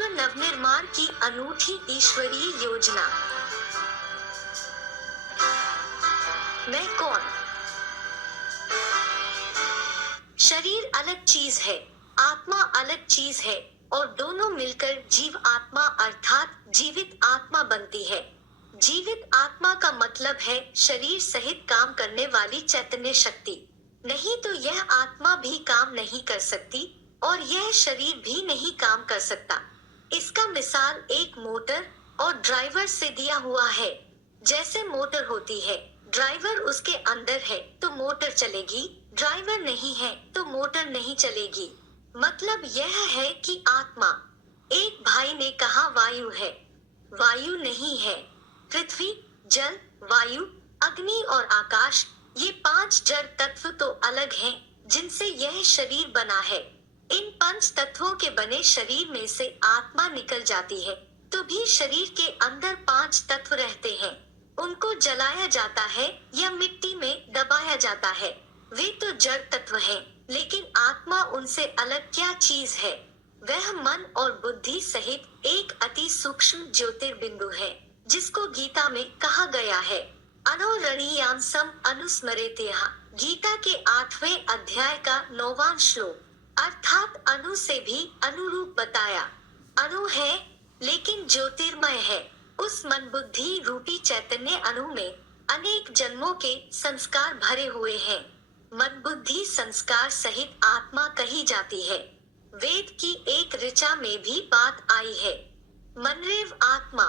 विश्व नवनिर्माण की अनूठी ईश्वरीय योजना। मैं कौन? शरीर अलग चीज है, आत्मा अलग चीज है, और दोनों मिलकर जीव आत्मा अर्थात जीवित आत्मा बनती है। जीवित आत्मा का मतलब है शरीर सहित काम करने वाली चैतन्य शक्ति। नहीं तो यह आत्मा भी काम नहीं कर सकती और यह शरीर भी नहीं काम कर सकता। इसका मिसाल एक मोटर और ड्राइवर से दिया हुआ है। जैसे मोटर होती है, ड्राइवर उसके अंदर है तो मोटर चलेगी, ड्राइवर नहीं है तो मोटर नहीं चलेगी। मतलब यह है कि आत्मा। एक भाई ने कहा वायु है। वायु नहीं है। पृथ्वी, जल, वायु, अग्नि और आकाश, ये 5 जड़ तत्व तो अलग हैं, जिनसे यह शरीर बना है। इन 5 तत्वों के बने शरीर में से आत्मा निकल जाती है तो भी शरीर के अंदर 5 तत्व रहते हैं। उनको जलाया जाता है या मिट्टी में दबाया जाता है, वे तो जड़ तत्व हैं, लेकिन आत्मा उनसे अलग क्या चीज है? वह मन और बुद्धि सहित एक अति सूक्ष्म ज्योतिर्बिंदु है, जिसको गीता में कहा गया है, अनोरणीयांसम अनुस्मरेत्यः। गीता के 8वें अध्याय का 9वां श्लोक। अर्थात अणु से भी अनुरूप बताया। अणु है लेकिन ज्योतिर्मय है। उस मन बुद्धि रूपी चैतन्य अणु में अनेक जन्मों के संस्कार भरे हुए हैं। मन बुद्धि संस्कार सहित आत्मा कही जाती है। वेद की एक ऋचा में भी बात आई है। मनरेव आत्मा,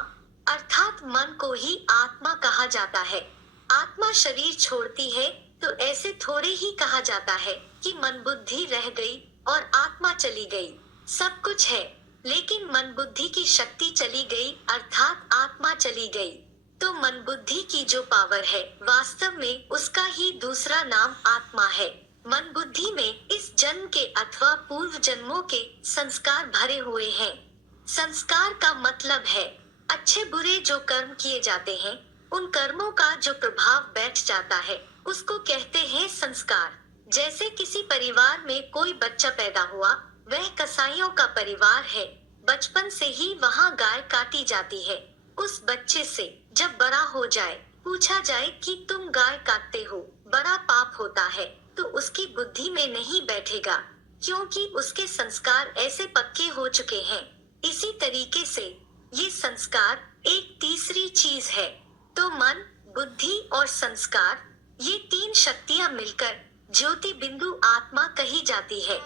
अर्थात मन को ही आत्मा कहा जाता है। आत्मा शरीर छोड़ती है तो ऐसे थोड़े ही कहा जाता है कि मन बुद्धि रह गई और आत्मा चली गई। सब कुछ है, लेकिन मन बुद्धि की शक्ति चली गई अर्थात आत्मा चली गई। तो मन बुद्धि की जो पावर है, वास्तव में उसका ही दूसरा नाम आत्मा है। मन बुद्धि में इस जन्म के अथवा पूर्व जन्मों के संस्कार भरे हुए हैं। संस्कार का मतलब है अच्छे बुरे जो कर्म किए जाते हैं, उन कर्मों का जो प्रभाव बैठ जाता है, उसको कहते हैं संस्कार। जैसे किसी परिवार में कोई बच्चा पैदा हुआ, वह कसाईयों का परिवार है। बचपन से ही वहाँ गाय काटी जाती है। उस बच्चे से जब बड़ा हो जाए, पूछा जाए कि तुम गाय काटते हो, बड़ा पाप होता है, तो उसकी बुद्धि में नहीं बैठेगा, क्योंकि उसके संस्कार ऐसे पक्के हो चुके हैं। इसी तरीके से ये संस्कार एक तीसरी चीज है। तो मन, बुद्धि और संस्कार, ये 3 शक्तियां मिलकर ज्योति बिंदु आत्मा कही जाती है।